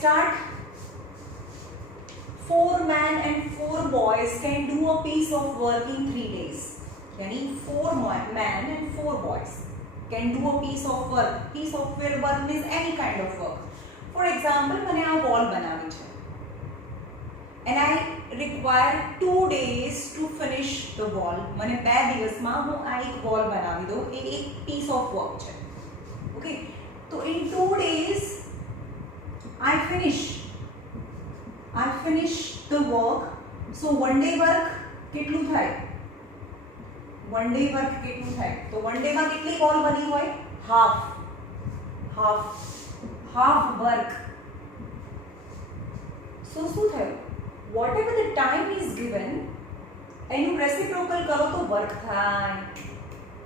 start. 4 men and 4 boys can do a piece of work in 3 days. यानी 4 men and 4 boys can do a piece of work. Piece of work means any kind of work. For example, मैंने आ wall बनावी है and I require 2 days to finish the wall. मैंने 2 દિવસમાં હું આ એક wall બનાવી દઉં. એ એક piece of work છે. Okay, so in 2 days I finish the work. So one day work કેટલું થાય? one day work કેટલું થાય? તો one day માં કેટલી wall બની હોય? half work. So શું થયું? Whatever the time is given એનું reciprocal કરો તો work થાય.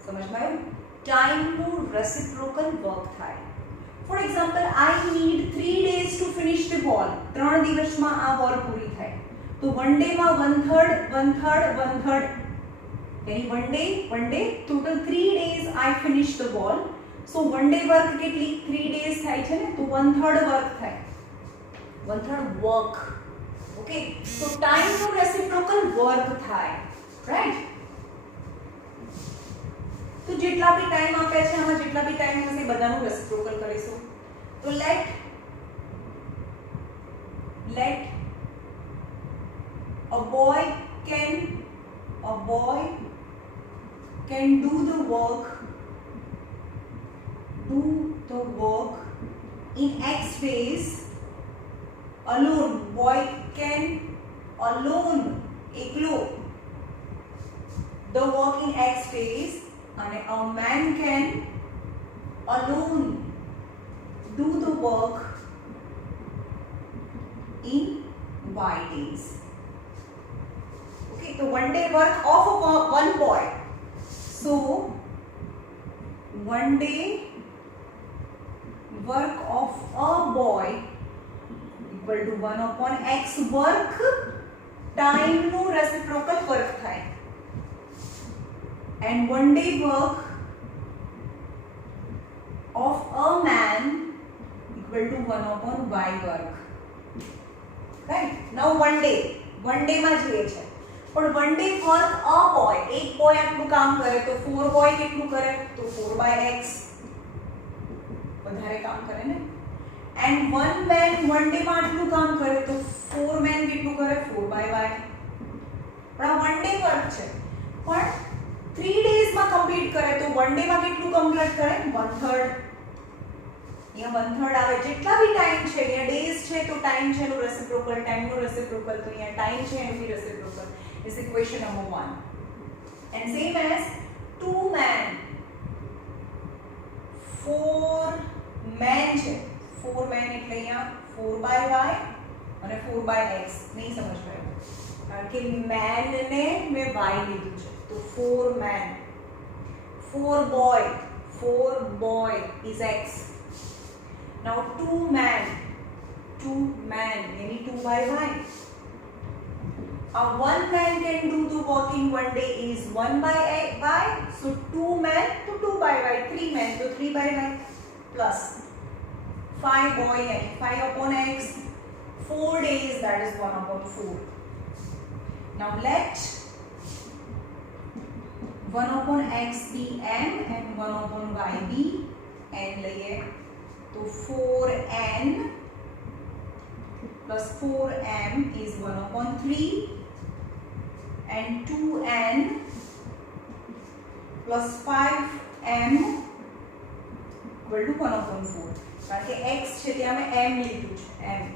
સમજમાં આવ્યું? time નું reciprocal work થાય. For example, I need 3 days to finish the wall. 3 દિવસમાં આ wall પૂરી થાય. તો one day માં one third. यानी one day total 3 days I finish the wall. So one day work કેટલી? 3 days થાય છે ને, તો 1/3 work થાય. 1/3 work. Okay, so time નું reciprocal work થાય, right? तो જેટલા બી ટાઈમ આપ્યા છે આમાં જેટલા બી ટાઈમ હશે બધાનું રેસિપ્રોકલ કરીશું. તો let a boy can do the work in X days alone. Boy can alone એકલો the work in X days. And a man can alone do the work in Y days. Okay, so one day work of one boy. So one day work of a boy equal to 1/x work. Time no reciprocal work થાય. And one day work of a man equal to 1/y work. Right? Now one day માં જોઈએ છે. પણ one day work a boy, એક boy આટલું કામ કરે તો 4 boy કેટલું કરે? તો 4/x વધારે કામ કરે ને. And one man one day માં આટલું કામ કરે તો 4 man કેટલું કરે? 4/y. પણ આ one day work છે. પણ 3 days માં કમ્પ્લીટ કરે તો one day માં કેટલું કમ્પ્લીટ કરે? 1/3. અહીંયા 1/3 આવે. જેટલા બી ટાઈમ છે, અહીંયા ડેઝ છે તો ટાઈમ છે એનું રેસિપ્રોકલ, ટાઈમ નું રેસિપ્રોકલ, તો અહીંયા ટાઈમ છે એનું B reciprocal. Is equation number 1. And same as 2 man 4 man છે. 4 man એટલે અહીંયા 4/y અને 4/x. નહીં સમજ પડે કારણ કે man ને મેં y લીધું છે. तो 4 man, 4 boy is x. Now 2 man यानी 2/y. One man can do the work in one day is 1/y. So 2 man to 2/y. 3 man to 3/y plus 5 boy यानी 5/x. 4 days, that is 1/4. Now let 1/x be m and 1/y be n લઈએ તો 4n plus 4m is 1/3 and 2n plus 5m equal to 1/4. કારણ કે x છે ત્યાં મેં m લીધું છે m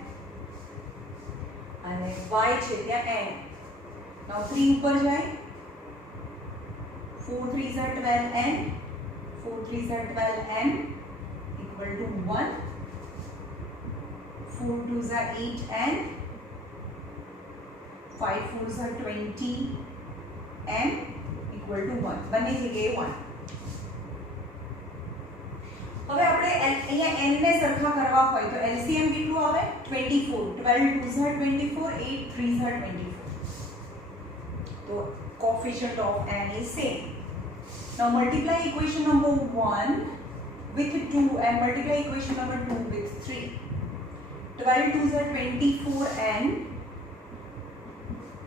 અને y છે ત્યાં n. now 3 ઉપર જાય 4 3s are 12n, 4 3s are 12n equal to 1, 4 2s are 8n, 5 4s are 20n equal to 1. બંને જગ્યાએ 1. હવે આપણે અહીંયા n ને સરખા કરવા હોય તો LCM કેટલું આવે? 24. 12 2s are 24, 8 3s are 24. તો coefficient of n is same. Now multiply equation number 1 with 2 and multiply equation number 2 with 3. 12 2s are 24n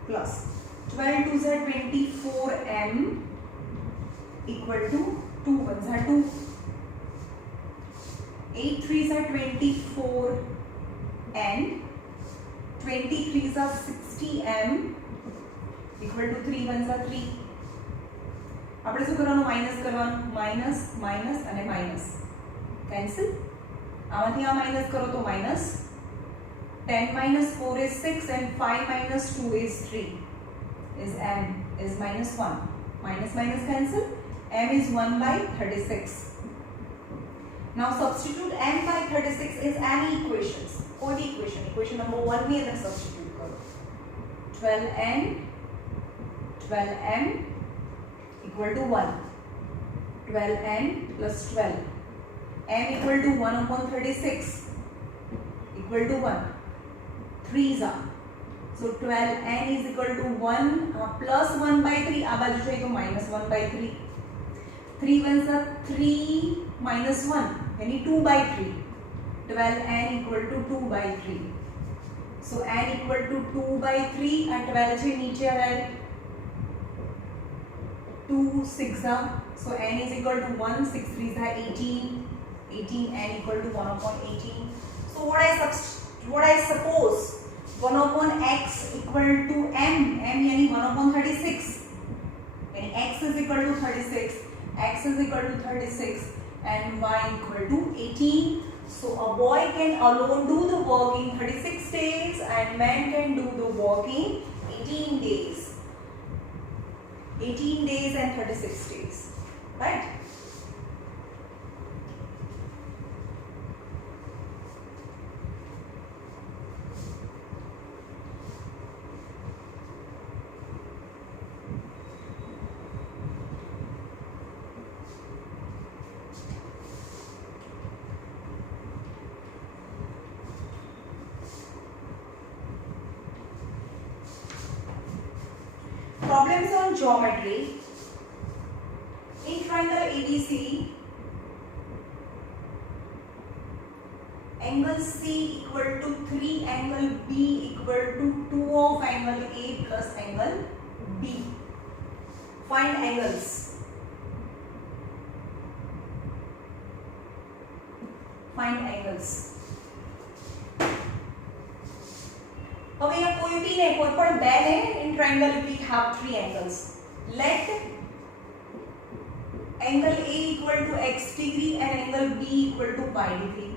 plus 12 2s are 24m equal to 2 1s are 2. 8 3s are 24 and 23s are 60m equal to 3 1s are 3. આપણે શું કરવાનું? Minus કરવાનું. Minus minus અને minus cancel. આમાંથી આ minus કરો તો minus 10 minus 4 is 6 and 5 minus 2 is 3 is m is minus 1. Minus minus cancel. M is 1 by 36. Now substitute m by 36 is any equations. कोई भी equation. Equation number 1 में अगर substitute करो 12m equal to 1. 12n plus 12. m equal to 1 upon 36 equal to 1. 3s are. So 12n is equal to 1 plus 1 by 3. आ बाजू चाहिए तो minus 1 by 3. 3 1s are 3 minus 1 यानी 2 by 3. 12n equal to 2 by 3. So n equal to 2 by 3 and 12 से नीचे आ रहा है 2 6 are. So n is equal to 1. 6 3s are 18. 18 n equal to 1 upon 18. So what I suppose 1 upon x equal to m. m यानी 1 upon 36. यानी x is equal to 36. x is equal to 36 and y equal to 18. So a boy can alone do the work in 36 days and man can do the work in 18 days. 18 days and 36 days. Right? Problems on geometry. In triangle ABC, angle C equal to 3, angle B equal to 2 of angle A plus angle B. Find angles. Find angles. अब यहाँ कोई भी नहीं, कोई पण બે ને in triangle we have 3 angles. Let angle A equal to x degree and angle B equal to y degree.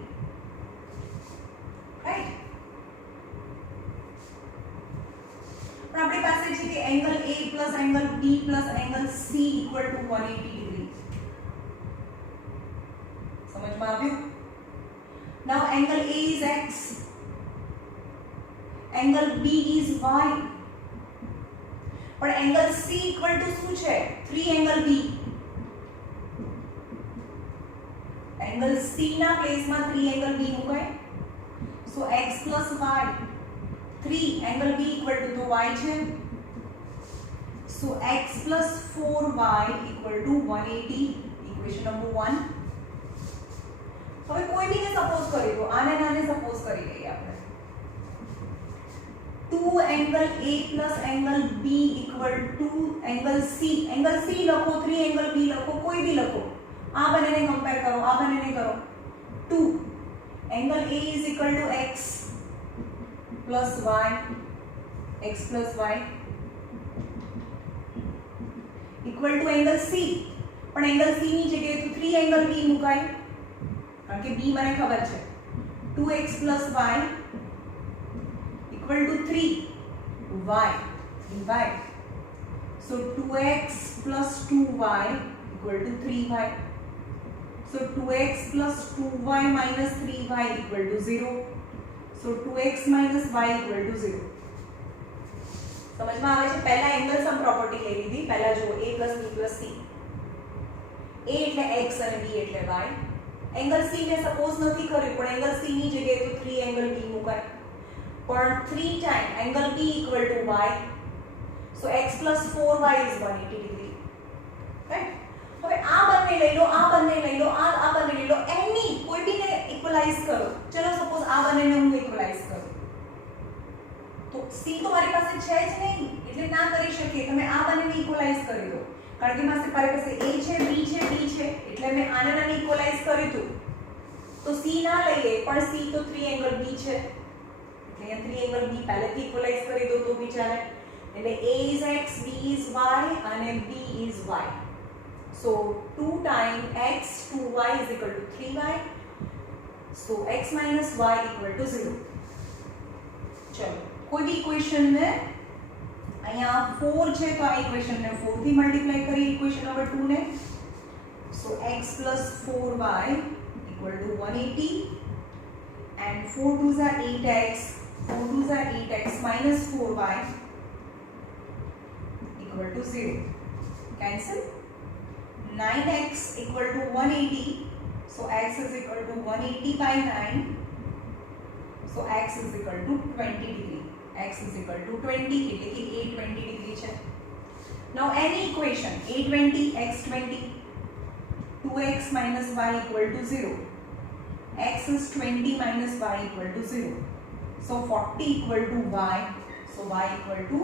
Right? પણ આપણી પાસે છે કે angle A plus angle B plus angle C equal to 180 degree. સમજમાં આવ્યું? Now angle A is x. Angle B is y. પણ angle C equal to શું છે? 3 angle B. Angle C ના પ્લેસ માં 3 angle B મુકાય. So x plus y. 3 angle B equal to y છે. So x plus 4y equal to 180. Equation number 1. હવે કોઈ બીને suppose કરી દો. આને નાને સપોઝ કરી લઈએ આપણે. 2 angle A plus angle B equal to angle C. Angle C લખો, 3 angle B લખો, કોઈ भी લખો. આ બંનેને કમ્પેર કરો, આ બંનેને કરો. 2 angle A is equal to x plus y. X plus y equal to angle C. પણ angle C ની જગ્યાએ તો 3 angle B મુકાય. કારણ કે B મને ખબર છે. 2x plus y equal to 3y. 3y. So 2x plus 2y equal to 3y. So 2x plus 2y minus 3y equal to 0. So 2x minus y equal to 0. समझ में आवे छे? पहला एंगल सम प्रॉपर्टी ले लीधी. पहला जो a plus b plus c. a એટલે x અને b એટલે y. एंगल c ने सपोज નથી કર્યું, પણ एंगल c ની જગ્યાએ તો 3 एंगल b મુકાય. पर 3 time angle B equal to y. So x plus 4y is 180 degree. Right? હવે આ બંને લઈ લો, આ બંને લઈ લો, આ બંને લઈ લો. એની કોઈ બીને ઇક્વલાઇઝ કરો. ચલો સપોઝ આ બંનેને હું ઇક્વલાઇઝ કરું તો c તો મારી પાસે છે જ નહીં એટલે ના કરી શકીએ. તમે આ બંનેને ઇક્વલાઇઝ કરી દો કારણ કે મારી પાસે a છે b છે d છે એટલે મેં આને ઇક્વલાઇઝ કર્યું હતું તો c ના લઈએ પણ c તો 3 એંગલ b છે એટલે અહીંયા 3 એંગલ b પહેલેથી ઇક્વલાઇઝ કરી દો તો બી ચાલે. એટલે a is x b is y અને b is y. So 2 times x 2y is equal to 3y. So x minus y equal to 0. चलो कोई भी इक्वेशन में અહીંયા 4 છે તો આ ઇક્વેશન ને 4 થી મલ્ટીપ્લાય કરી ઇક્વેશન નંબર 2 ને. So x plus 4y equal to 180 and 4 2s are 8x 4 2s are 8x minus 4y equal to 0. Cancel. 9x equal to 180. So x is equal to 180 by 9. So x is equal to 20 degree. X is equal to 20 એટલે કે a 20 degree છે. Now any equation a20 x20 2x minus y equal to 0. X is 20 minus y equal to 0. So 40 equal to y. So y equal to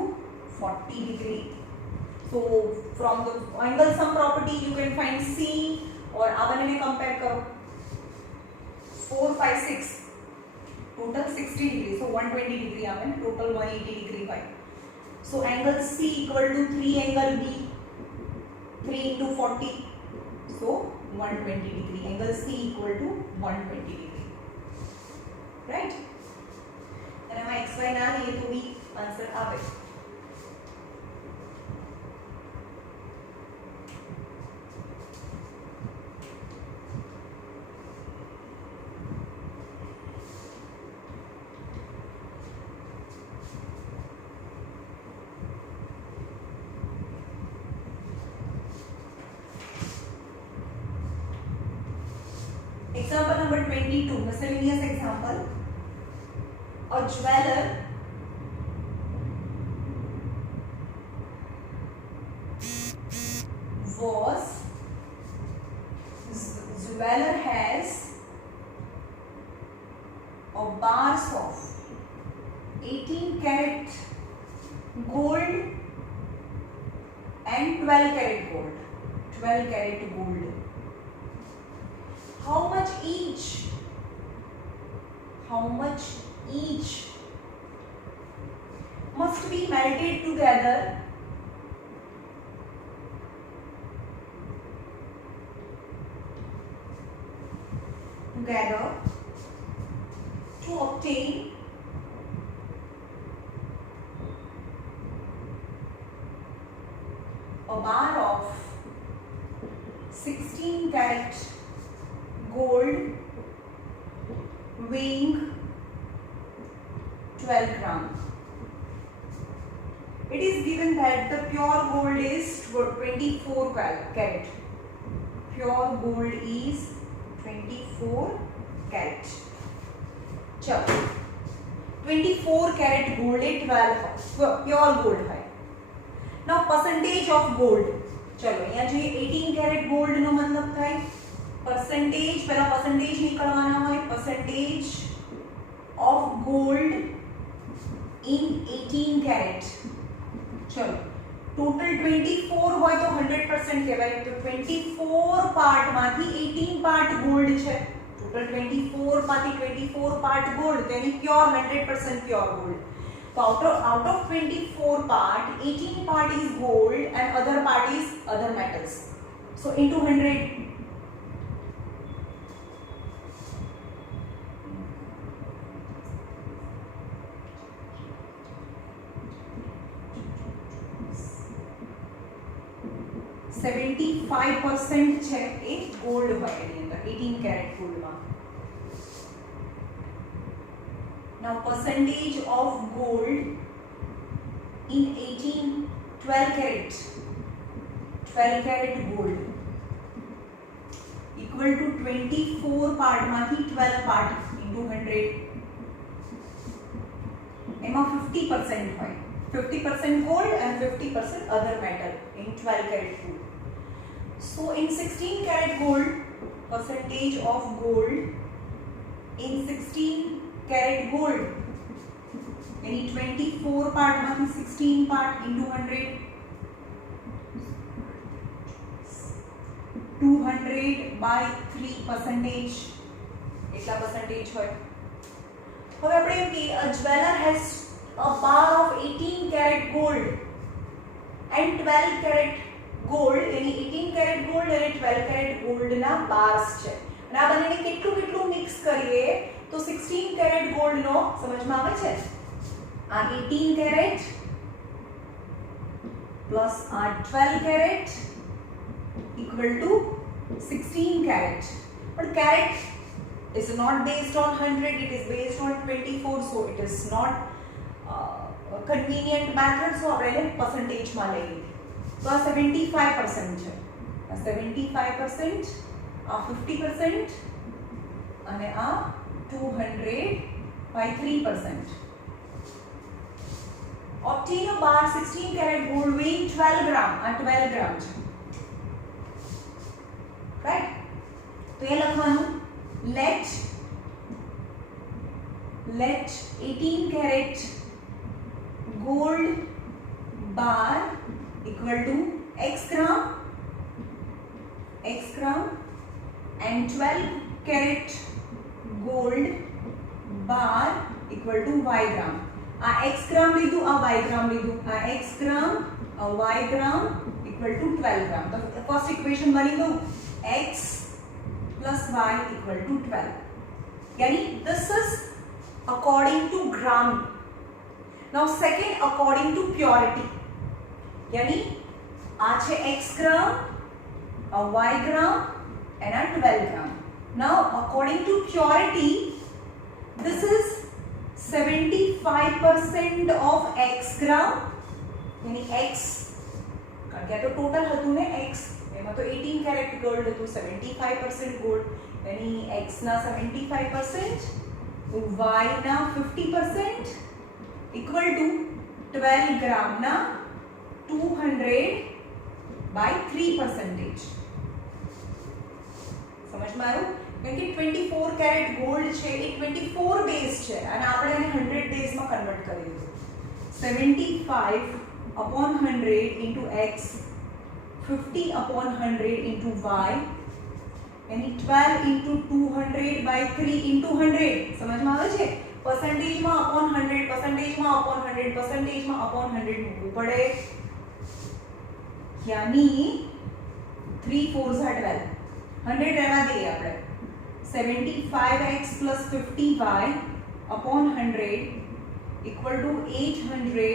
40 degree. So from the angle sum property you can find c और આ બંનેને compare કરો 4 5 6 total 60 degree. So 120 degree આવે total 180 degree by. So angle c equal to 3 angle b 3 into 40. So 120 degree. Angle c equal to 120 degree. Right? અને આમાં xy ના લઈએ તો બી આન્સર આવે. Example number 22, miscellaneous example. A jeweler has a bars of 18 karat gold and 12 karat gold. 12 karat gold. How much each must be melted together to obtain a bar of 16 karat gold weighing 12 gram. It is given that the pure gold is 24 carat. Pure gold is 24 carat. चलो 24 carat gold है 12 pure gold है. Now percentage of gold. चलो यहाँ जो 18 carat gold no मतलब था percentage पहला percentage निकलवाना है percentage of gold in 18 carat. चलो टोटल 24 હોય તો 100% કહેવાય તો 24 પાર્ટ માંથી 18 પાર્ટ ગોલ્ડ છે. ટોટલ 24 માંથી 24 પાર્ટ ગોલ્ડ તો એની પ્યોર 100% પ્યોર ગોલ્ડ. તો out of 24 part 18 part is gold and other part is other metals. So into 100 75% છે એ ગોલ્ડ હોય એની અંદર 18 caret ગોલ્ડમાં. Now percentage of gold in 12 carat gold equal to 24 part માંથી 12 part into 100 એમાં 50% હોય 50% gold and 50% other metal in 12 carat gold. So in 16 karat gold, percentage of gold in 16 carat gold, यानी 24 part માંથી 16 part into 100, 200 by 3% એટલા percentage હોય. હવે આપણે એમ કે a jeweler has a bar of 18 carat gold and 12 carat gold, यानी 18 carat gold અને 12 carat gold ના bars છે, અને આ બંનેને કેટલું કેટલું મિક્સ કરીએ તો 16 carat gold નો સમજમાં આવે છે, આ 18 carat plus આ 12 carat equal to 16 carat. But carat is not based on 100, it is based on 24, so it is not a convenient method, so આપણે percentage માં લઈ લીધી. તો આ 75% છે, આ 75%, આ 50% અને આ 200 by 3%. Obtain a bar 16 carat gold weighing 12 gram, આ 12 gram છે, right? તો એ લખવાનું let 18 carat gold bar equal to x gram and 12 carat gold bar equal to y gram. Uh x gram લીધું, આ y gram લીધું, આ x gram, આ y gram equal to 12 gram. તો ફર્સ્ટ ઇક્વેશન બની ગયું x plus y equal to 12. यानी this is according to gram. Now second according to purity, यानी आ છે x gram, a y gram and a 12 gram. Now according to purity, this is 75% of x gram, यानी x કારણ કે આ તો total હતું ને x, એમાં તો 18 કેરેટ ગોલ્ડ હતું, 75% ગોલ્ડ, यानी x ના 75%, y ના 50% equal to 12 gram ના 200 by 3%. સમજમાં આવ્યું? કારણ કે 24 કેરેટ ગોલ્ડ છે એ 24 ડેઝ છે અને આપણે એને 100 ડેઝ માં કન્વર્ટ કરી દીધું. 75 upon 100 into x, 50 upon 100 into y, यानी 12 into 200 by 3 into 100. समझમાં આવે છે? percentage માં upon 100, percentage માં upon 100, percentage માં upon 100 મૂકવું પડે, यानी 3 4s are 12, 100 રહેવા દઈએ આપણે. 75x plus 50y upon 100 equal to 800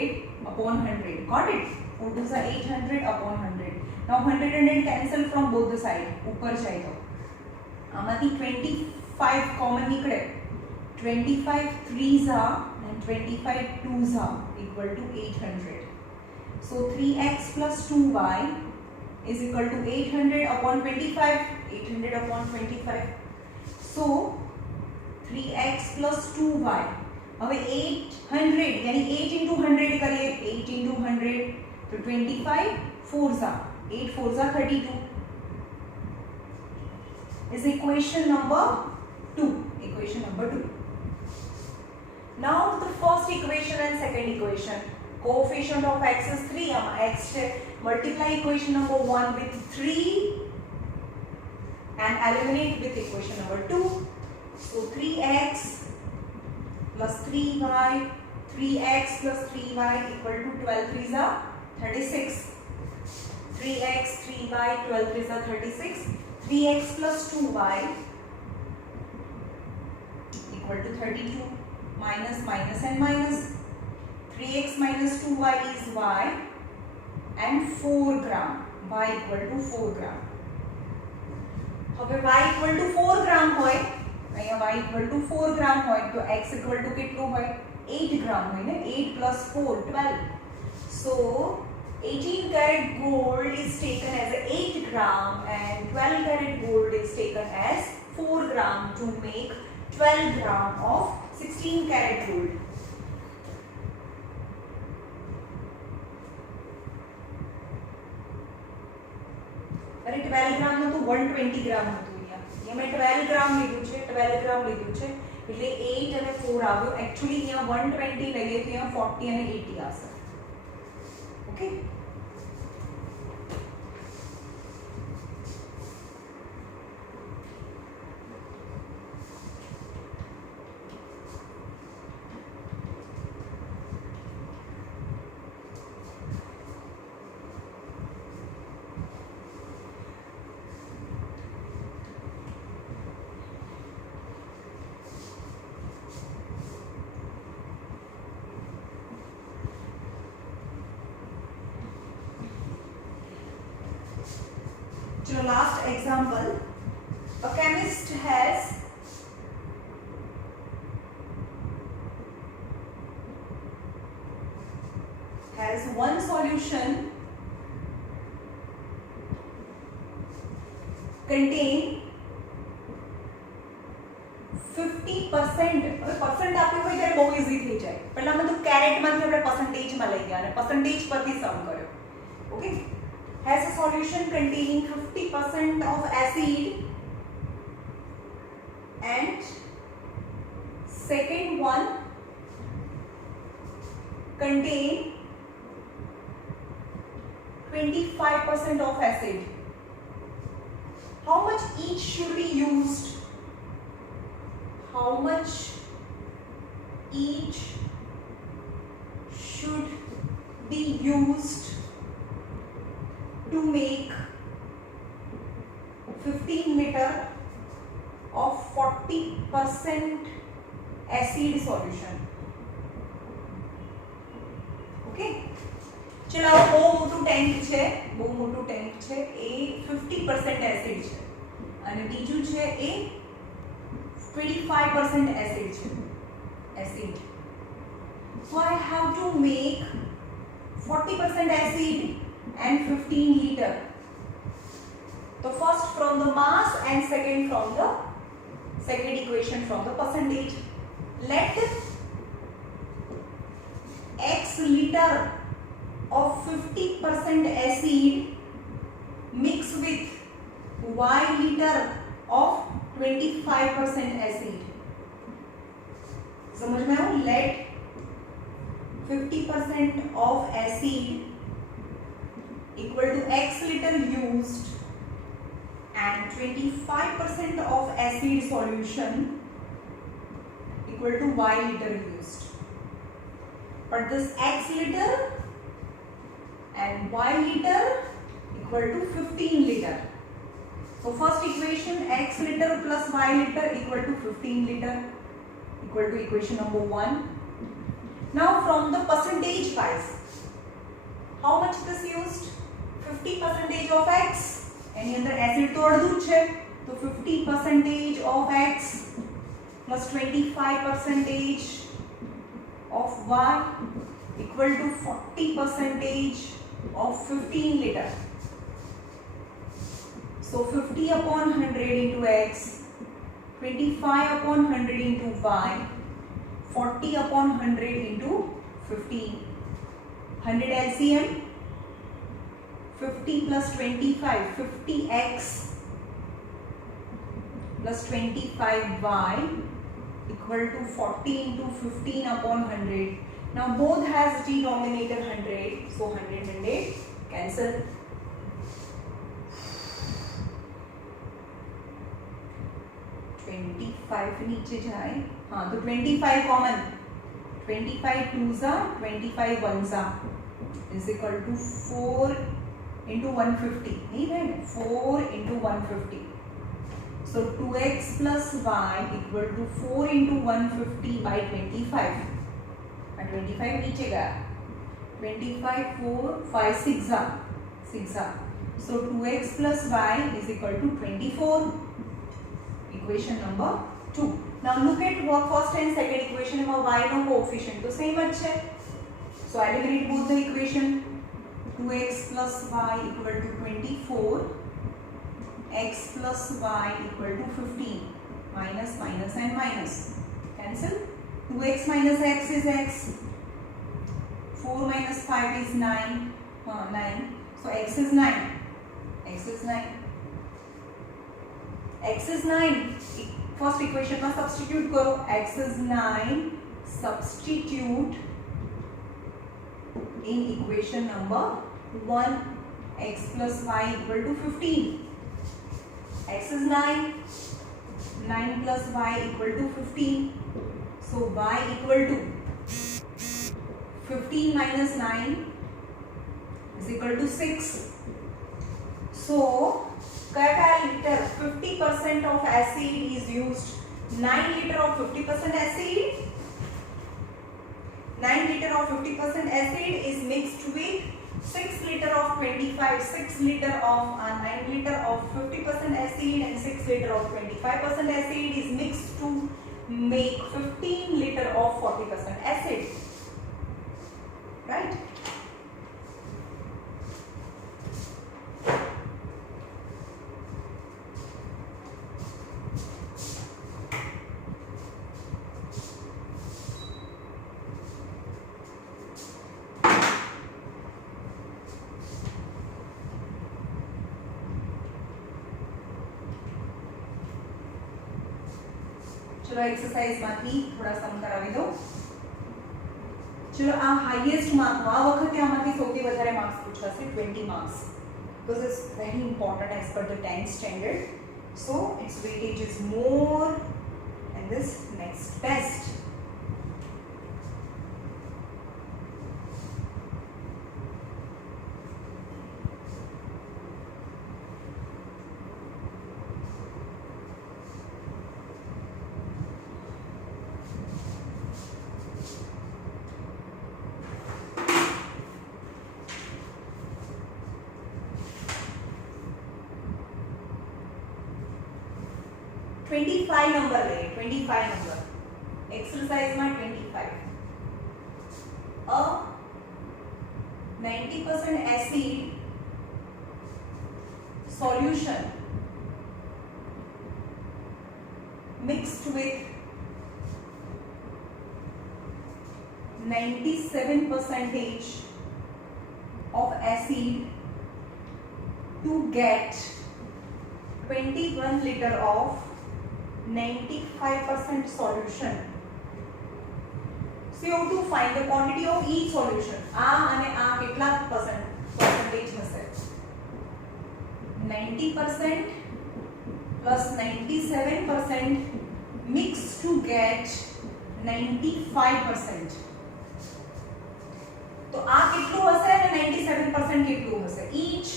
upon 100. Got it? 4 2s are 800 upon 100. Now 100 cancel from both the side. ऊपर जाए तो आमाती 25 common निकले. 25 3s are and 25 2s are equal to 800. So 3x plus 2y is equal to 800 upon 25. 800 upon 25. So 3x plus 2y. હવે 800 यानी 8 into 100 करिए, 8 into 100 तो 25 4s are 8 4s are 32 is equation number 2. Equation number 2. Now the first equation and second equation. Coefficient of x is 3. x multiply equation number 1 with 3 and eliminate with equation number 2. So 3x plus 3y, 3x plus 3y equal to 12 3s are 36. 3x, 3y, 12 3s are 36. 3x plus 2y equal to 32. Minus, minus and minus. 3x minus 2y is y and 4 gram. Y equal to 4 gram. હવે y equal to 4 gram હોય, અહીંયા y equal to 4 gram હોય તો x equal to કેટલું હોય? 8 gram હોય ને, 8 plus 4 12. So 18 carat gold is taken as 8 gram and 12 carat gold is taken as 4 gram to make 12 gram of 16 carat gold. अरे 12 ग्राम નું તો 120 ગ્રામ હતું અહીંયા. અહીંયા મેં 12 ગ્રામ લીધું છે, 12 ગ્રામ લીધું છે. એટલે 8 અને 4 આવ્યો. એકચ્યુઅલી અહીંયા 120 લઈએ તો અહીંયા 40 અને 80 આવશે. Okay, so last example, a chemist has one solution contain 50%. હવે પરસન્ટ આપ્યું હોય ત્યારે બહુ ઈઝી થઈ જાય. પહેલામાં તો કેરેટમાંથી આપણે પર્સન્ટેજમાં લઈ ગયા અને પર્સન્ટેજ પરથી સમ કર્યો. Okay, has a solution containing 50% of acid and second one contain 25% of acid. How much each should be used? How much each should be used to make 15 liter of 40% acid solution? Okay, ચલો બહુ મોટું tank છે, એ 50% acid છે અને બીજું છે એ 25% acid છે. So I have to make 40% acid and 15 liter. So first from the mass and second from the second equation from the percentage. Let x liter of 50% acid mix with y liter of 25% acid. समझ में आया? Let 50% of acid equal to x liter used and 25% of acid solution equal to y liter used. But this x liter and y liter equal to 15 liter. So first equation, x liter plus y liter equal to 15 liter equal to equation number 1. Now from the percentage wise, how much this used? 50% of x, એની અંદર acid તો અડધું જ છે, તો 50% of x plus 25% of y equal to 40% of 15 liter. So 50 upon 100 into x, 25 upon 100 into y, 40 upon 100 into 15. 100 LCM, 50 plus 25, 50x plus 25y equal to 40 into 15 upon 100. Now both has denominator 100, so 100 cancel. 25 नीचे जाए, हाँ तो 25 common, 25 2s are 25 1s are is equal to 4 into 150, नहीं है 4 into 150. So 2x plus y equal to 4 into 150 by 25. And 25 नीचे गया, 25 4 5 6 are 6 are. So 2x plus y is equal to 24. Equation number 2. Now look at what first and second equation of y no coefficient तो same है. So I will read both the equation. 2x plus y equal to 24, x plus y equal to 15, minus minus and minus cancel. 2x minus x is x, 4 minus 5 is 9, 9, so x is 9, x is 9, x is 9, first equation में substitute करो, x is 9, substitute in equation number 1, x plus y equal to 15. x is 9, 9 plus y equal to 15. So y equal to 15 minus 9 is equal to 6. So क्या liter 50% of acid is used. 9 liter of 50% acid. 9 liter of 50% acid is mixed with 6 liter of 25, 6 liter of 9 liter of 50% acid and 6 liter of 25% acid is mixed to make 15 liter of 40% acid. Right? चलो exercise बाकी थोड़ा सम करावी दो. चलो आ highest mark आ वखते आमांथी સૌથી વધારે marks પૂછાશે 20 marks because it's very important as per the 10th standard, so its weightage is more and this next best. Twenty-five number ले 25 नंबर एक्सरसाइज में 25 a 90% acid solution mixed with 97% of acid to get 21 liter of 95% solution. So you have to find the quantity of each solution. आ અને આ કેટલા percentage હશે? 90% plus 97% mixed to get 95%. तो आ કેટલું હશે અને 97% કેટલું હશે? Each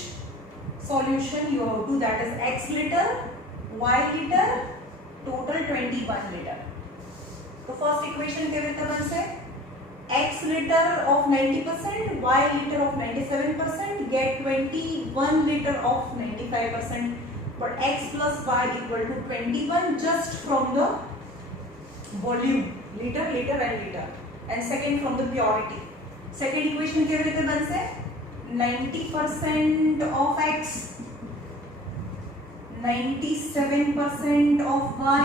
solution you have to, that is x liter, y liter, total 21 liter. तो फर्स्ट इक्वेशन केवी रीते बनશે? x liter of 90%, y liter of 97% get 21 liter of 95%, but x plus y equal to 21 just from the volume, liter, liter and liter, and second from the purity. Second equation केवी रीते बनશે? 90% of x, 97% of y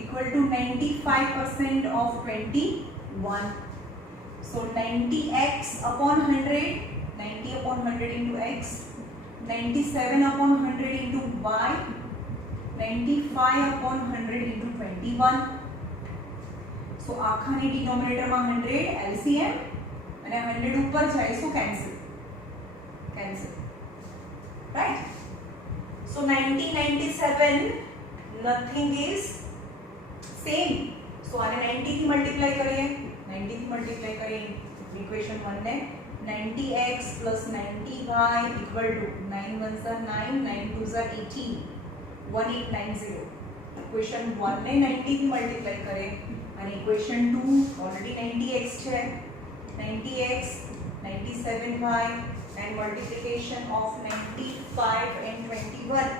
equal to 95% of 21. So 90x upon 100, 90 upon 100 into x, 97 upon 100 into y, 95 upon 100 into 21. So આખાની denominator માં 100 LCM અને 100 ઉપર જાય so cancel. Right? So 1997 nothing is same. So आने 90 થી multiply કરીએ, 90 થી multiply કરીએ equation 1 ને 90x plus 90y equal to 9 1s are 9, 9 2s are 18, 1890. Equation 1 ने 90 થી મલ્ટીપ્લાય કરીએ અને ઇક્વેશન 2 ઓલરેડી 90x છે, 90x 97y and multiplication of 95 and 21.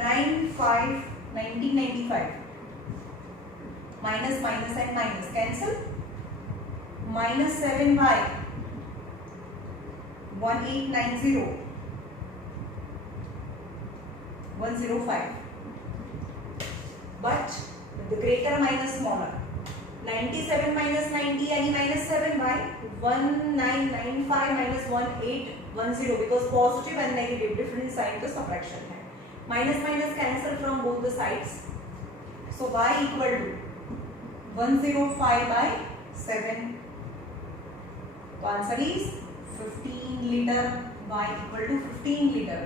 1995 minus minus and minus cancel. Minus 7y 1890 105, but the greater minus smaller. 97 minus 90 and minus 7y 1995 minus 1810, because positive and negative different sign तो subtraction है. minus minus cancel from both the sides, so y equal to 105 by 7. So answer is 15 liter. Y equal to 15 liter.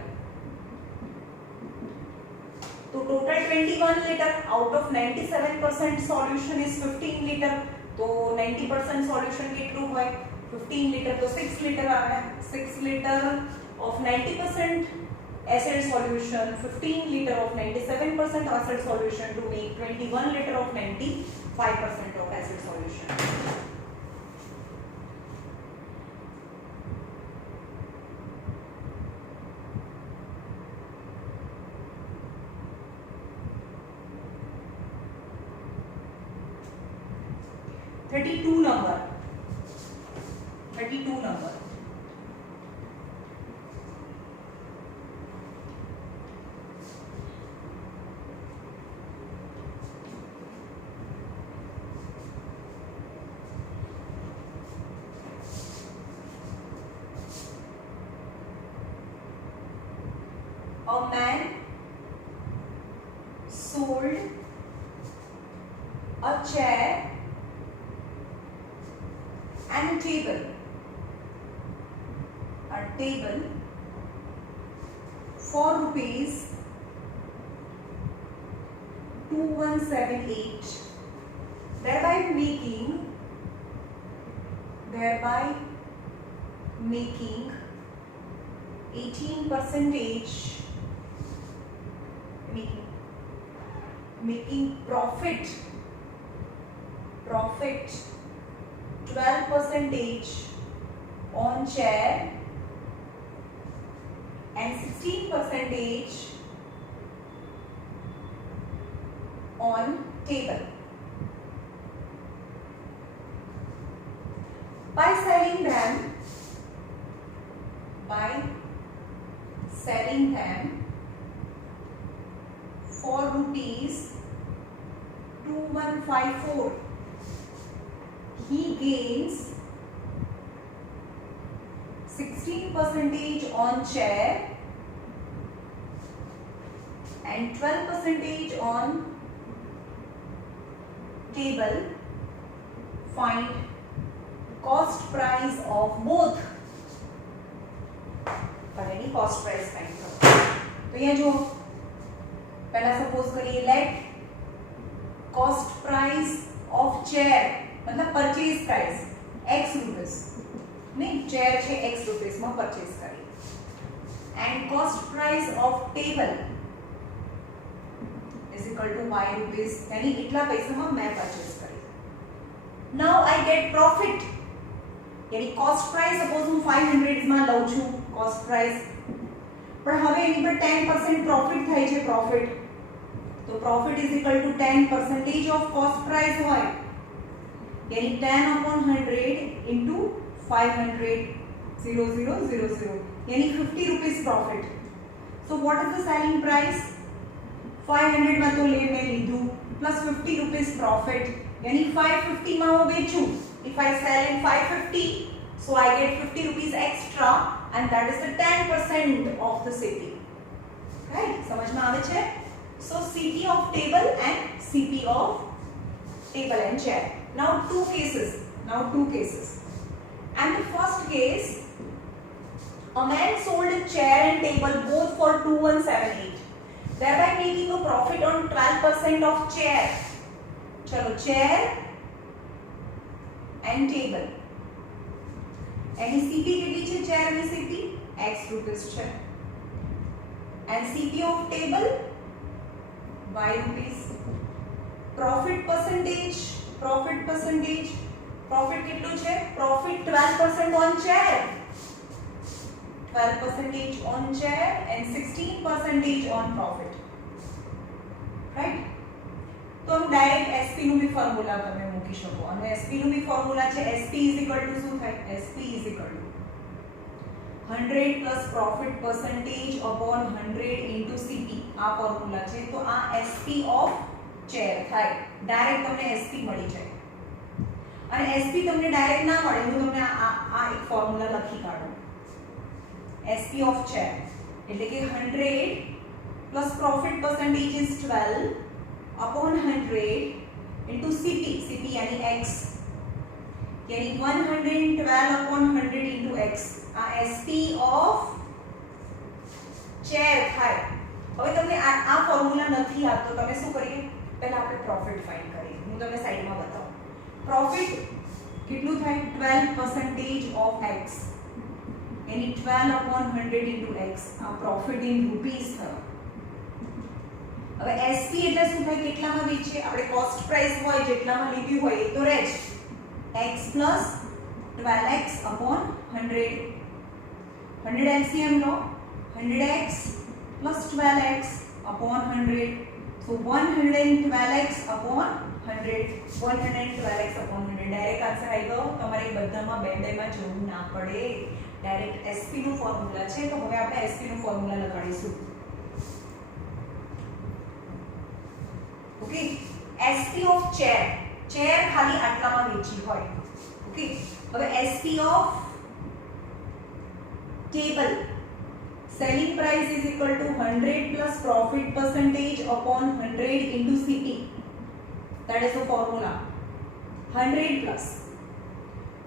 तो total 21 litre out of 97% solution is 15 litre, तो 90% solution કેટલું હોય 15 litre, तो 6 litre आ रहा है. 6 litre of 90% acid solution, 15 liter of 97% acid solution to make 21 liter of 95% of acid solution. Thirty-two number. A man sold a chair and a table for rupees 2178, thereby making 18% making profit 12% on chair and 16% on table. By selling them for rupees 2154, he gains 16% on chair and 12% on table. Find cost price of both. पर any cost price find करो. तो ये जो पहला suppose करिए let cost price of chair मतलब purchase price x rupees नहीं chair છે x रुपीस માં પરચેસ કરી and cost price of table is equal to y rupees यानी इतना पैसा में मैं परचेस કરી. नाउ आई गेट प्रॉफिट यानी कॉस्ट प्राइस सपोज હું 500 માં લઉં છું कॉस्ट प्राइस પણ હવે એની પર 10% प्रॉफिट થાય છે प्रॉफिट तो profit is equal to 10% of cost price होय यानी 10 upon 100 into 500 0000 यानी 50 rupees profit. So what is the selling price 500 में तो ले मैं लीधु प्लस 50 रुपीस प्रॉफिट यानी 550 में હું વેચું. if I sell in 550 so I get 50 rupees extra and that is the 10% of the CP. right समझ में આવે છે. So CP of table and CP of table and chair. Now two cases. And the first case, a man sold a chair and table both for 2178, thereby making a profit on 12% of chair. चलो chair and table. Any CP કેટલી છે chair ની CP x rupees છે and CP of table y rupees. profit percentage કેટલું છે profit 12% on chair 12% on chair and 16% on profit. right તો હું direct SP નું બી ફોર્મ્યુલા તમે મૂકી શકો અને SP નું બી ફોર્મ્યુલા છે SP શું થાય SP 100 plus profit percentage upon 100 into CP આ ફોર્મ્યુલા છે. તો આ SP of chair થાય ડાયરેક્ટ તમને SP મળી જાય અને SP તમને ડાયરેક્ટ ના મળે હું તમને આ એક ફોર્મ્યુલા લખી કાઢું. SP of chair એટલે કે 100 plus profit percentage is 12 upon 100 into CP यानी X यानी 112 upon 100 into X આ SP of share થાય. હવે તમને આ ફોર્મ્યુલા નથી આપતો, તમે શું કરીએ, પહેલા આપણે પ્રોફિટ ફાઇન્ડ કરીએ. હું તમને સાઈડમાં બતાવું. પ્રોફિટ કેટલું થાય, 12% of X यानी 12 upon 100 into X. આ પ્રોફિટ ઇન રૂપીસ થયો. હવે SP એટલે શું થાય, કેટલામાં વેચીએ, આપણે કોસ્ટ પ્રાઇસ હોય જેટલામાં લીધી હોય એ તો રહે જ. X plus 12x upon 100. 100 LCM લો, 100x plus 12x upon 100. So 112x upon 100. 112x upon 100. Direct answer આવી ગયો. તમારે બધામાં બે-બેમાં જવું ના પડે. डायरेक्ट SP નું ફોર્મ્યુલા છે, તો હવે આપણે SP નું ફોર્મ્યુલા લગાડીશું. Okay, SP of chair. chair ખાલી આટલામાં વેચી હોય. ઓકે, હવે SP of table. selling price is equal to 100 plus profit percentage upon 100 into CP. That is the formula. 100 plus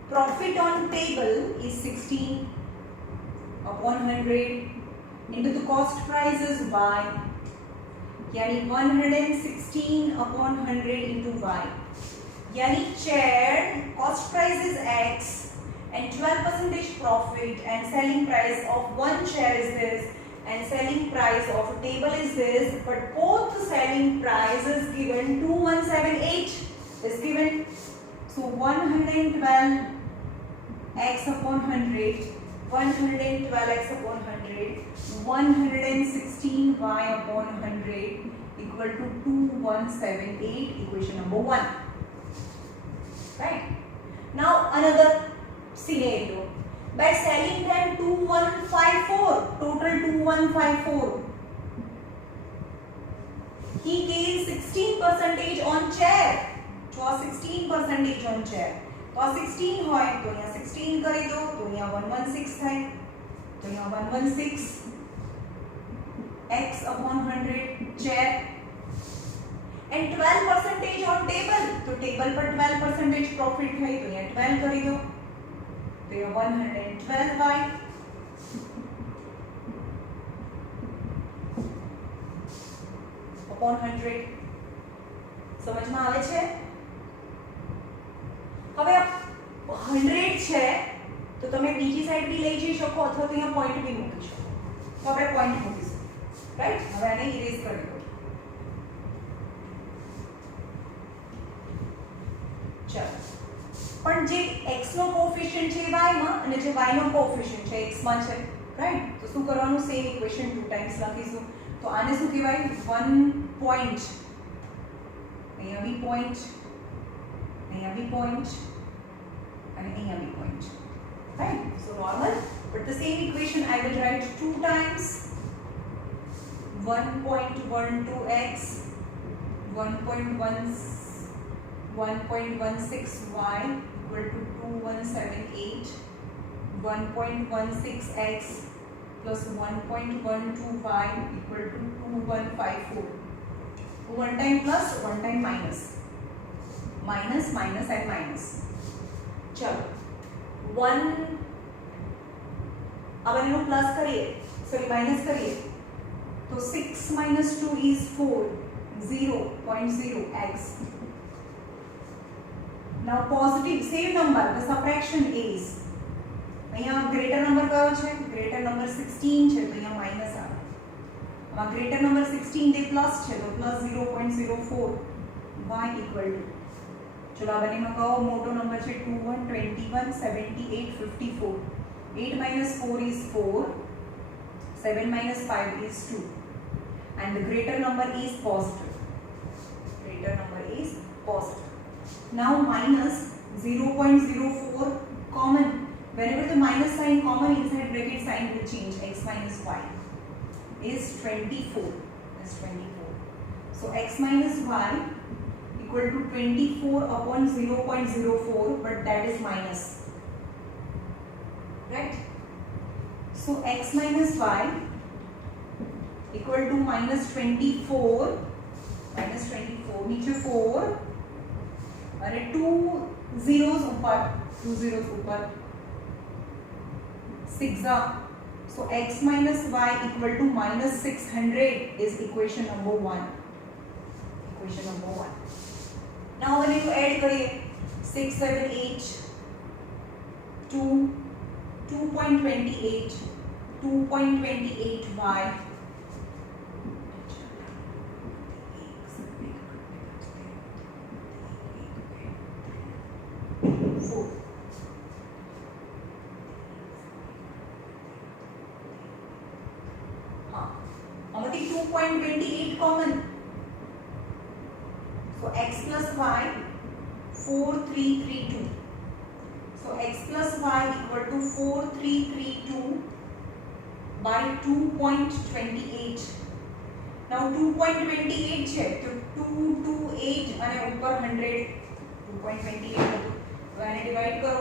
profit on table is 16 upon 100 into the cost price is Y. यानी 116 upon 100 into Y. यानी chair cost price is X and 12% profit and selling price of one chair is this and selling price of a table is this, but both the selling price is given 2178 is given. So 112 x upon 100, 112x upon 100, 116 y upon 100 equal to 2178, equation number 1. Right? Now another scenario. By selling them 2154, total 2154, he gains 16% on chair. So 16% on chair. तो 16 હોય તો અહીંયા 16 કરી દો, તો અહીંયા 116 થાય, તો અહીંયા 116 x upon 100 chair and 12% on table, तो टेबल पर 12% प्रॉफिट થાય, તો અહીંયા 12 કરી દો, तो यहाँ 112y upon 100. સમજમાં આવે છે? હવે આ 100 છે તો તમે બીજી સાઈડ બી લઈ જઈ શકો અથવા તો અહીંયા પોઈન્ટ બી મૂકી શકો. તો આપણે પોઈન્ટ મૂકીશું, રાઈટ? હવે આને ઇરેઝ કરી દો. ચાલો, પણ જે x નો કોએફિશિયન્ટ છે y માં અને જે y નો કોએફિશિયન્ટ છે x માં છે, રાઈટ? તો શું કરવાનું, સેમ ઇક્વેશન 2 ટાઈમ્સ લખીશું. તો આને શું કહેવાય, 1 પોઈન્ટ, અહીંયા બી પોઈન્ટ, અહીંયા બી પોઈન્ટ અને અહીંયા બી point, right? So normal, but the same equation I will write 2 times 1.12x 1.16y equal to 2178, 1.16x plus 1.12y equal to 2154. One time plus, one time minus. Minus, minus and minus. चलो 1 अब इन्हों plus करिए, sorry minus करिए, तो 6 minus 2 is 4, 0.0x. Now positive same number, the subtraction is અહીંયા greater number કયો છે, greater number 16 છે, તો અહીંયા માઈનસ આવે. આ greater number 16 તે પ્લસ છે, તો પ્લસ 0.04 y equal to, चलो આ બંનેમાં કયો મોટો નંબર છે, 21 21 78 54. 8 minus 4 is 4, 7 minus 5 is 2, and the greater number is positive. Greater number is positive. Now minus 0.04 common. Whenever the minus sign common, inside bracket sign will change. X minus y is 24. Is 24. So x minus y equal to 24 upon 0.04, but that is minus, right? So x minus y equal to -24 नीचे 4 अरे 2 zeros ऊपर 6 so x minus y equal to -600 is equation number 1. Now when you add करिए 6 7 8 2 2.28 2.28y 4 आमध्ये 2.28 common so x plus y 4332 so x plus y equal to 4332 by 2.28 now 2.28 છે તો 228 અને ઉપર 100 2.28 હતું તો એને ડિવાઇડ કરો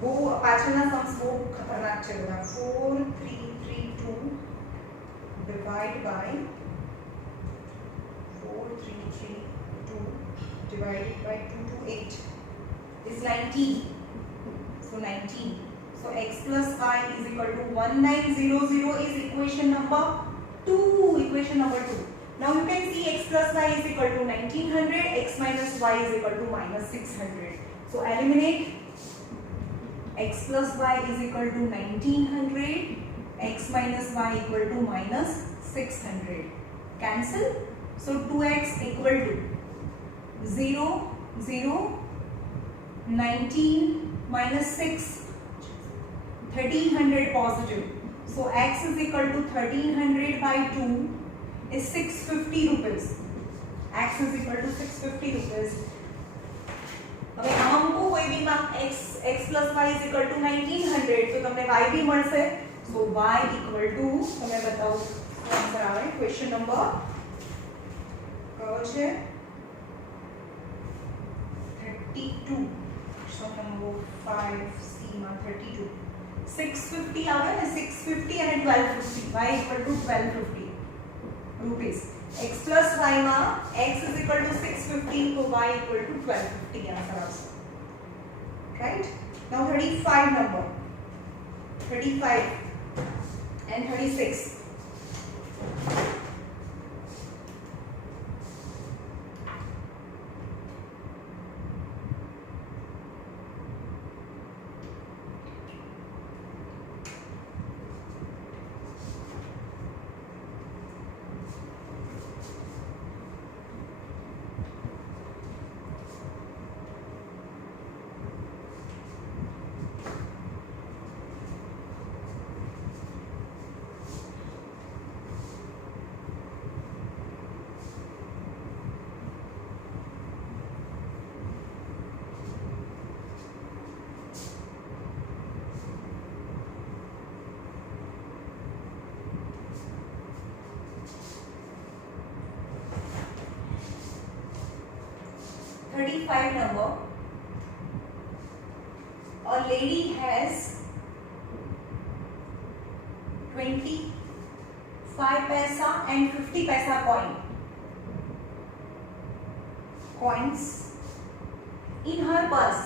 બહુ પાછળના सम्स બહુ ખતરનાક છે બધા 4332 divide by 4332 divided by 228 is 19 so 19 so x plus y is equal to 1900 is equation number 2 now you can see x plus y is equal to 1900 x minus y is equal to -600 so eliminate x plus y is equal to 1900 x minus y equal to -600 cancel so 2x equal to 0 0 19 minus 6 1300 positive so x is equal to 1300 by 2 is 650 rupees x is equal to 650 rupees હવે આમાં કોઈ બી માં x plus y is equal to 1900 તો તમને y બી મળશે so y equal to તમે બતાવો answer આવે ક્વેશ્ચન નંબર કયો છે 32 ક્વેશ્ચન નંબર 5 c માં 32 650 આવે ને 650 અને 1250 y equal to 1250 rupees x plus y માં x is equal to 650 so y equal to 1250 answer આવશે right now 35 number 35 and 36 35 number a lady has 25 paisa and 50 paisa coins in her purse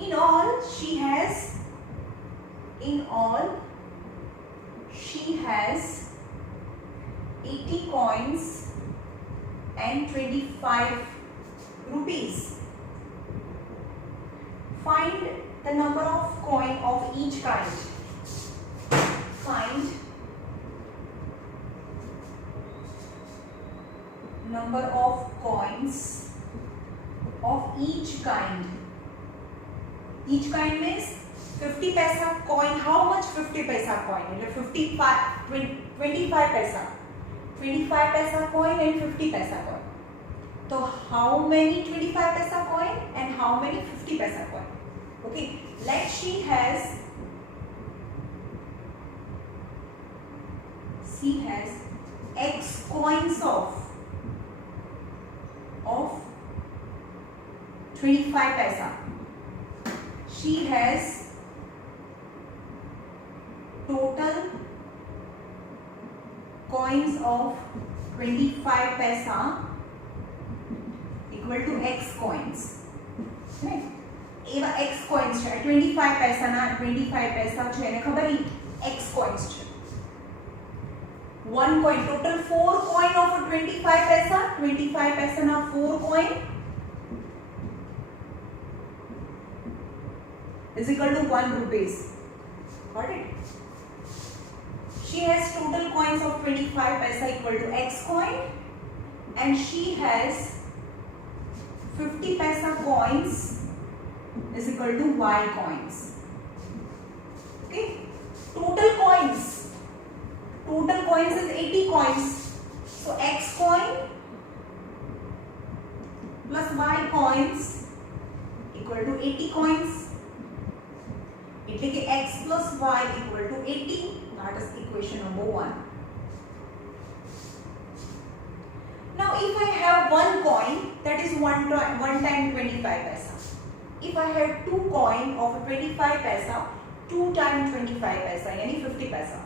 in all she has 80 coins and 25 rupees. Find the number of coin of each kind. Find number of coins of each kind. Each kind means 50 paisa coin. How much 50 paisa coin? 25 paisa. 25 paisa coin and 50 paisa coin. So how many 25 paisa coin and how many 50 paisa coin? Okay, let's she has x coins of 25 paisa. she has total coins of 25 paisa equal to x coins, right? એવા x coins છે 25 પૈસાના 25 પૈસા છે એને ખબર x coins છે. one coin, total 4 coin of 25 paisa, 25 paisa na 4 coin is equal to 1 rupees. Got it? She has total coins of 25 paisa equal to x coin, and she has 50 paisa coins is equal to y coins. Okay, total coins is 80 coins, so x coin plus y coins equal to 80 coins, એટલે કે x plus y equal to 80. That is equation number 1. Now if I have one coin, that is one time 25 paisa. If I have two coin of 25 paisa, 2 times 25 paisa yani 50 paisa.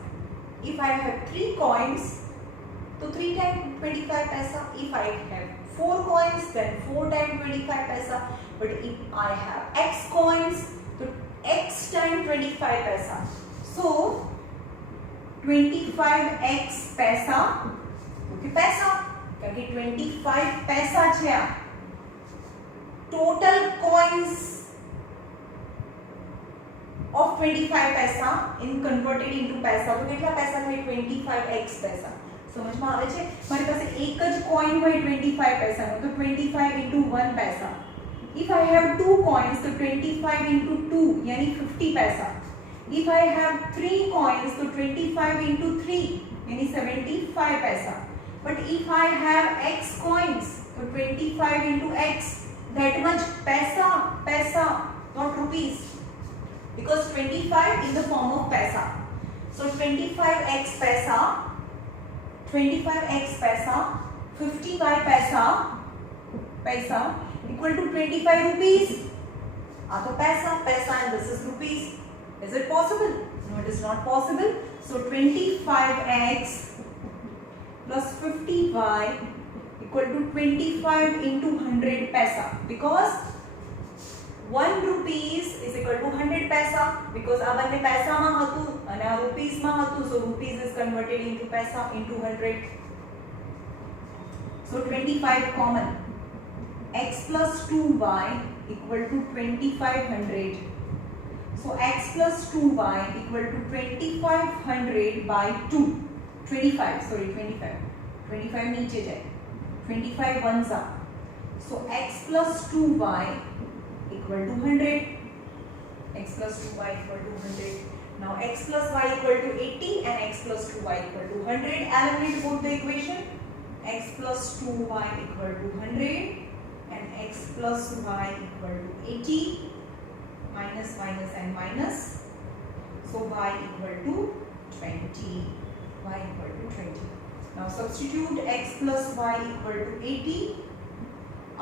If I have 3 coins, so 3 times 25 paisa. If I have 4 coins, then 4 times 25 paisa. But if I have x coins, so x times 25 paisa. So 25x paisa. Okay, paisa. क्योंकि 25 पैसा છે આ. Total coins of 25 पैसा in converted into पैसा तो કેટલા पैसा થાય 25x पैसा. સમજમાં આવે છે? મારી પાસે એક જ coin હોય 25 પૈસાનો તો 25 into 1 पैसा. If I have two coins तो 25 into 2 यानी 50 पैसा. If I have 3 coins तो 25 into 3 यानी 75 पैसा. But if I have x coins, so 25 into x, that much paisa, not rupees, because 25 is the form of paisa. So 25x paisa, 55 paisa equal to 25 rupees. So paisa and this is rupees. Is it possible? No, it is not possible. So 25x plus 50y equal to 25 into 100 paisa, because 1 rupees is equal to 100 paisa, because આ બંને પૈસામાં હતું અને આ રૂપીસમાં હતું, so rupees is converted into paisa into 100. So 25 common, x plus 2y equal to 2500. So x plus 2y equal to 2500 by 2. 25 नीचे जाए, 25 ones are. So x plus 2y equal to 100. X plus 2y equal to 100. Now x plus y equal to 80 and x plus 2y equal to 100. Eliminate both the equation. X plus 2y equal to 100 and x plus y equal to 80. Minus and minus. So y equal to 20. Y equal to 20. Now substitute x plus y equal to 80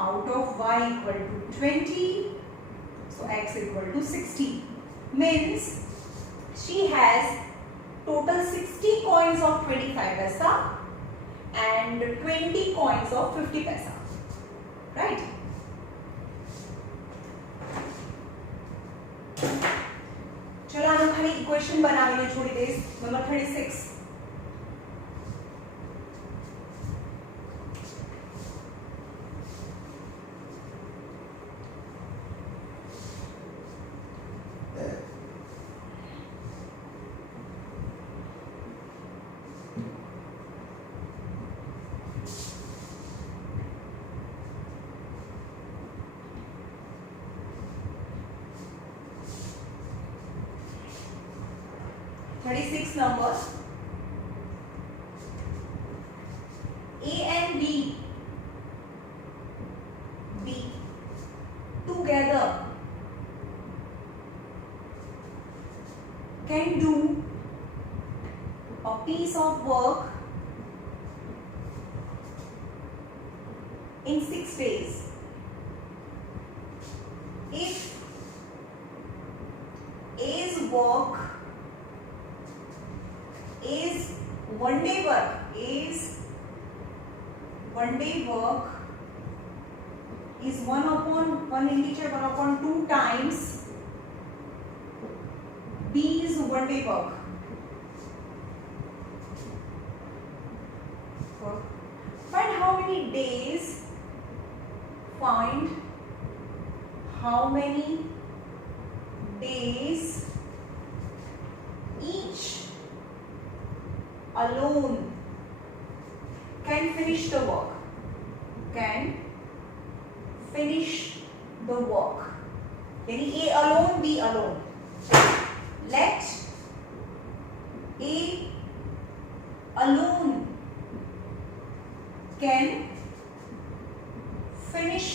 out of y equal to 20. So x equal to 60. Means she has total 60 coins of 25 paisa and 20 coins of 50 paisa. Right? चलो आनो खाली equation बनावीने छोड़ी दईश. Number 36. Numbers A and B together can do a piece of work in 6 days if 1 day work is 1 upon 1 integer 1 upon 2 times B is 1 day work. Find how many days. Find how many days each alone can finish the work. Can finish the work. यानी A alone, B alone. Let A alone can finish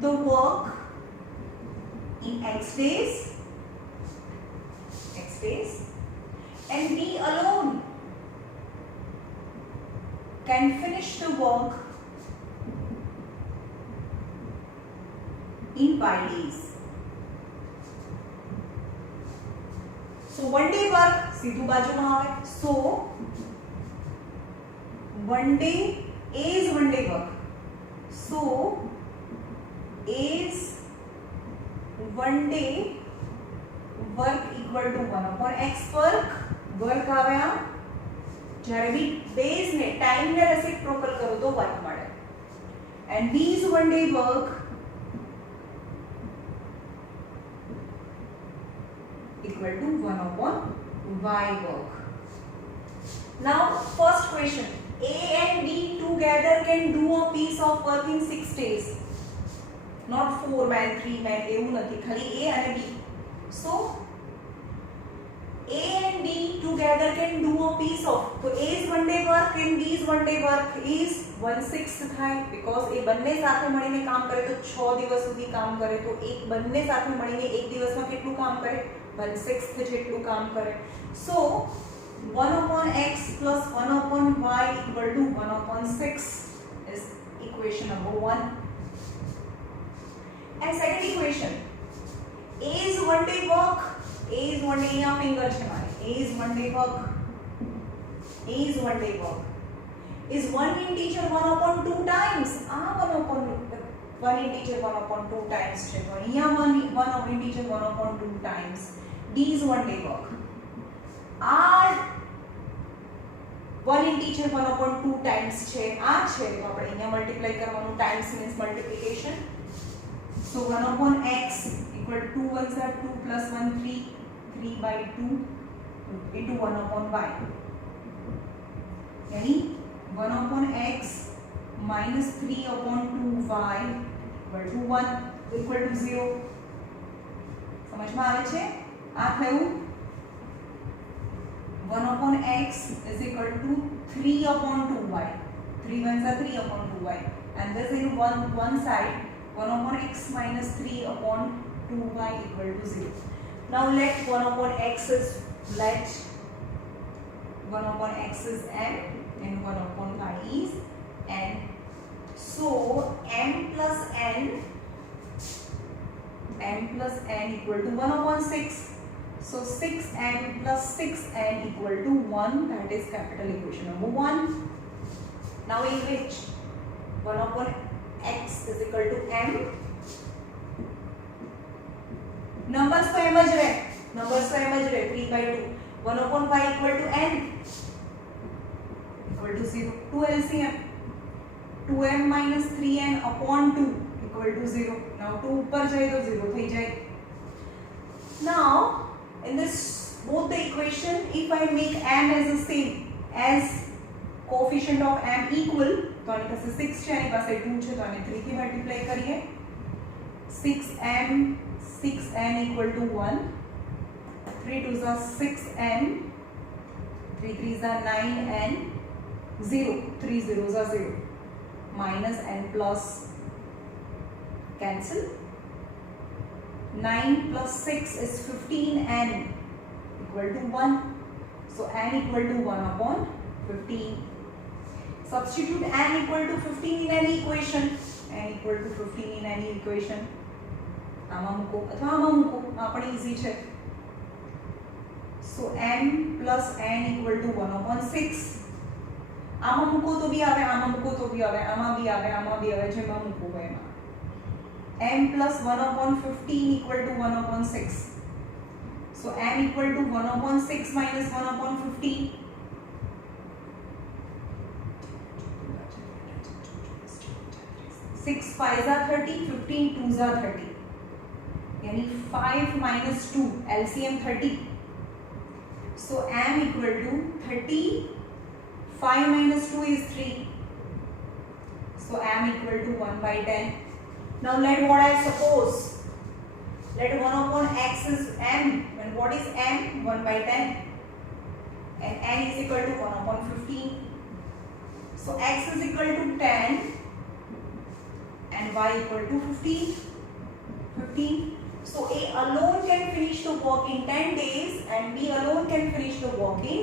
the work in X days, and B alone can finish the work in Y days. So 1 day work सीधू बाजू में आवे. So 1 day A is 1 day work. So A is 1 day work equal to 1 upon X work આવે આ જ્યારે બી days ને time ને reciprocal કરો તો વર્ક મળે. And B is 1 day work equal to 1 upon Y work. Now first question, A and B together can do a piece of work in 6 days. Not 4 man, 3 man, એવું નથી, ખાલી A અને B. So A and B together can do a piece of, so A is 1 day work and B is 1 day work is 1/6 થાય, because એ બંને સાથે મળીને કામ કરે તો 6 દિવસ સુધી કામ કરે, તો એક બંને સાથે મળીને એક દિવસમાં કેટલું કામ કરે? 1/6 જેટલું કામ કરે. So 1 upon X plus 1 upon Y equal to 1 upon 6 is equation number 1. And second equation, A is 1 day work, A is 1 day, यहाँ finger છે મારે, A is 1 day work, A is 1 day work is 1 integer 1 upon 2 times. 1 upon 1 integer 1 upon 2 times છે, તો અહીંયા 1 integer 1 upon 2 times. D is 1 day work. R 1 integer 1 upon 2 times છે, આ છે તો આપણે અહીંયા મલ્ટીપ્લાય કરવાનું, times means multiplication. So 1 upon X equal to 2 1s are 2 plus 1 3 by 2 into 1 upon Y. यानी 1 upon X minus 3 upon 2Y equal to 1 equal to 0. समझ में આવે છે? આ થયું 1 upon X is equal to 3 upon 2Y. 3 1s are 3 upon 2Y, and this in one side 1 upon X minus 3 upon 2Y equal to 0. Now let 1 upon X is M and 1 upon Y is N. So M plus N equal to 1 upon 6. So 6M plus 6N equal to 1. That is capital equation number 1. Now in which 1 upon X is equal to M. Numbers तो M ज रहे, 3 by 2. 1 upon Y equal to N equal to 0. 2 LCM. 2M minus 3N upon 2 equal to 0. Now 2 ऊपर जाए तो 0 થઈ જાય. Now in this both the equation, if I make M as the same as coefficient of M equal, तो આની પાસે 6 છે, આની પાસે 2 છે, તો આને 3 થી મલ્ટીપ્લાય કરીએ. 6n equal to 1. 3 2s are 6n, 3 3s are 9n, 0, 3 zeros are 0, minus n plus cancel. 9 plus 6 is 15n equal to 1. So n equal to 1 upon 15. Substitute n equal to 15 in any equation. n equal to 15 in any equation. આમાં મૂકો અથવા આમાં મૂકો, આ પણ easy છે. So m plus n equal to 1 upon 6. આમાં મૂકો તો બી આવે, આમાં મૂકો તો બી આવે, આમાં બી આવે, આમાં બી આવે, જેમાં મૂકો હોય એમાં. m plus 1/15 equal to 1/6. So m equal to 1/6 minus 1/15. 6 5s are 30, 15 2s are 30. यानी 5 minus 2, LCM 30. So m equal to 30. 5 minus 2 is 3. So m equal to 1/10. Now let what I suppose. Let 1/x is m. And what is m? 1/10. And n is equal to 1/15. So x is equal to 10 and y equal to 15. So A alone can finish the work in 10 days and B alone can finish the work in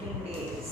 15 days.